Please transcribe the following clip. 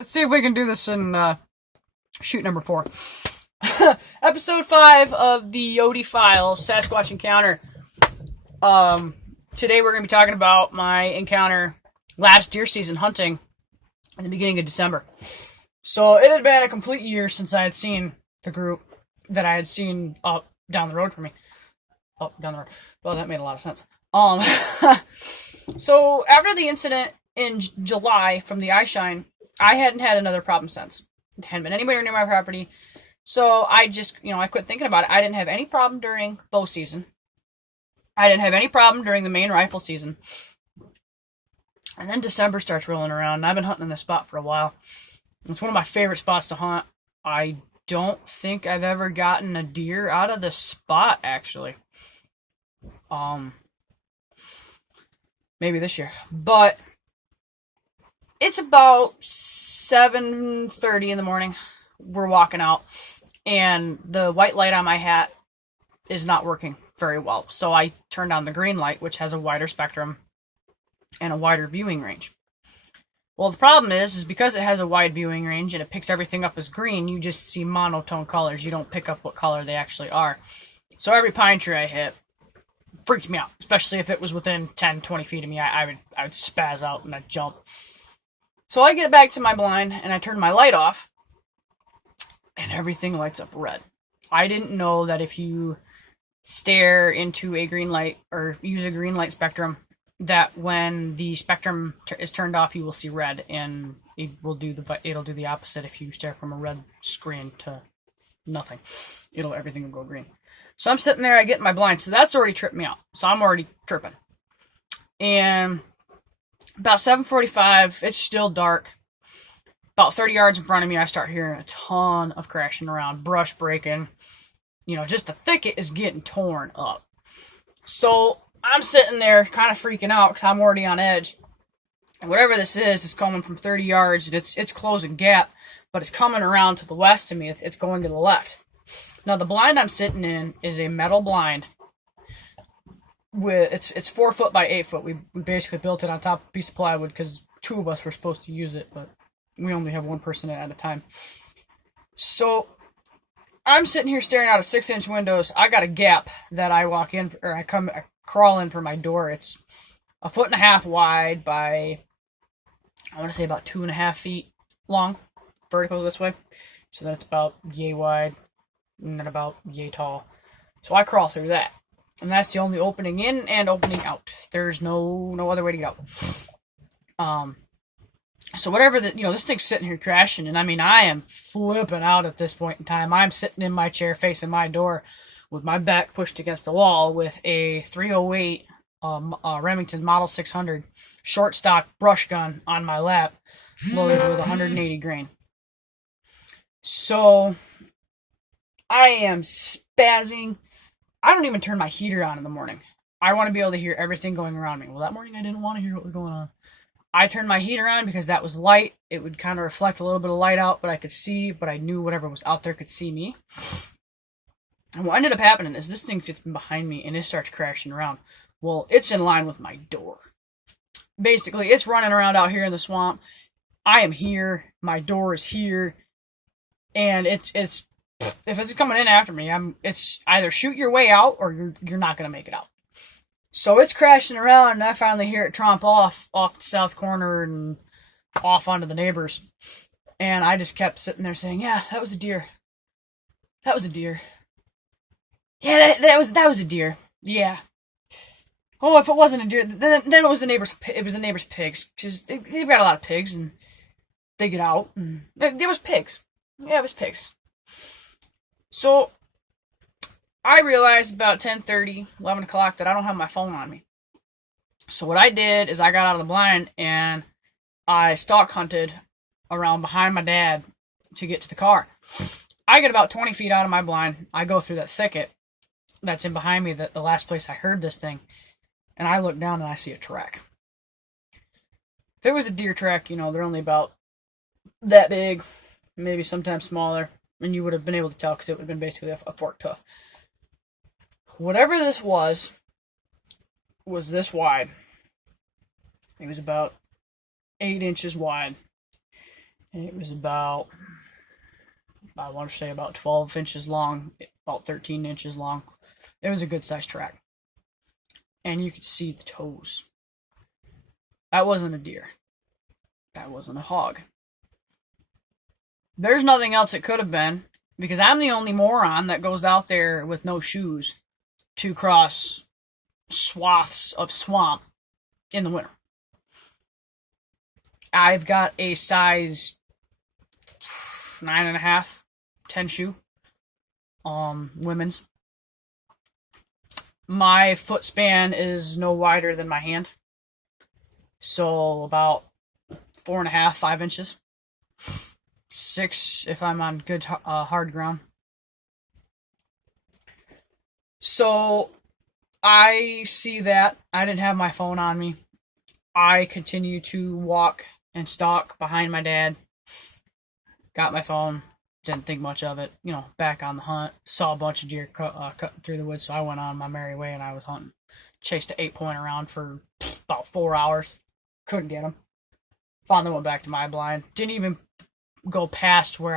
Let's see if we can do this in shoot number 4. Episode 5 of the Yote Files, Sasquatch Encounter. Today we're going to be talking about my encounter last deer season hunting in the beginning of December. So it had been a complete year since I had seen the group that I had seen up down the road from me. Up down the road. Well, that made a lot of sense. So after the incident in July from the eye shine, I hadn't had another problem since. It hadn't been anywhere near my property. So I just, I quit thinking about it. I didn't have any problem during bow season. I didn't have any problem during the main rifle season. And then December starts rolling around, and I've been hunting in this spot for a while. It's one of my favorite spots to hunt. I don't think I've ever gotten a deer out of this spot, actually. Maybe this year. But it's about 7:30 in the morning. We're walking out, and the white light on my hat is not working very well. So I turn on the green light, which has a wider spectrum and a wider viewing range. Well, the problem is because it has a wide viewing range and it picks everything up as green, you just see monotone colors. You don't pick up what color they actually are. So every pine tree I hit freaked me out, especially if it was within 10, 20 feet of me. I would spaz out and I'd jump. So I get back to my blind and I turn my light off and everything lights up red. I didn't know that if you stare into a green light or use a green light spectrum, that when the spectrum is turned off, you will see red, and it'll do the opposite if you stare from a red screen to nothing. Everything will go green. So I'm sitting there, I get in my blind, so that's already tripped me out. So I'm already tripping. And about 7:45, it's still dark. About 30 yards in front of me, I start hearing a ton of crashing around, brush breaking. Just the thicket is getting torn up. So I'm sitting there kind of freaking out because I'm already on edge. And whatever this is coming from 30 yards, and it's closing gap, but it's coming around to the west of me. It's going to the left. Now, the blind I'm sitting in is a metal blind. It's 4 foot by 8 foot. We basically built it on top of a piece of plywood because 2 of us were supposed to use it, but we only have 1 person at a time. So I'm sitting here staring out of 6-inch windows. I got a gap that I walk in, or I crawl in for my door. It's 1.5 feet wide by, I want to say about 2.5 feet long, vertical this way. So that's about yay wide, and then about yay tall. So I crawl through that. And that's the only opening in and opening out. There's no other way to go. So whatever this thing's sitting here crashing, and I am flipping out at this point in time. I'm sitting in my chair facing my door with my back pushed against the wall with a 308 Remington Model 600 short stock brush gun on my lap, loaded with 180 grain. So I am spazzing. I don't even turn my heater on in the morning. I want to be able to hear everything going around me. Well, that morning I didn't want to hear what was going on. I turned my heater on because that was light. It would kind of reflect a little bit of light out, but I could see, but I knew whatever was out there could see me. And what ended up happening is this thing gets behind me and it starts crashing around. Well, it's in line with my door. Basically, it's running around out here in the swamp. I am here. My door is here. And it's if it's coming in after me, it's either shoot your way out or you're not going to make it out. So it's crashing around, and I finally hear it tromp off the south corner and off onto the neighbors. And I just kept sitting there saying, yeah, that was a deer. That was a deer. Yeah, that was a deer. Yeah. Oh, if it wasn't a deer, then it was the neighbor's pigs. Because they've got a lot of pigs, and they get out. And it was pigs. Yeah, it was pigs. So I realized about 10:30, 11 o'clock that I don't have my phone on me. So what I did is I got out of the blind and I stalk hunted around behind my dad to get to the car. I get about 20 feet out of my blind. I go through that thicket that's in behind me, the last place I heard this thing, and I look down and I see a track. If it was a deer track, they're only about that big, maybe sometimes smaller, and you would have been able to tell because it would have been basically a forked hoof. Whatever this was this wide. It was about 8 inches wide. It was about, I want to say about 12 inches long, about 13 inches long. It was a good sized track. And you could see the toes. That wasn't a deer. That wasn't a hog. There's nothing else it could have been, because I'm the only moron that goes out there with no shoes to cross swaths of swamp in the winter. I've got a size 9.5, 10 shoe, women's. My foot span is no wider than my hand, so about 4.5, 5 inches. 6 if I'm on good hard ground. So I see that. I didn't have my phone on me. I continue to walk and stalk behind my dad. Got my phone. Didn't think much of it. Back on the hunt. Saw a bunch of deer cutting through the woods, so I went on my merry way and I was hunting. Chased a 8-point around for about 4 hours. Couldn't get him. Finally went back to my blind. Didn't even go past where I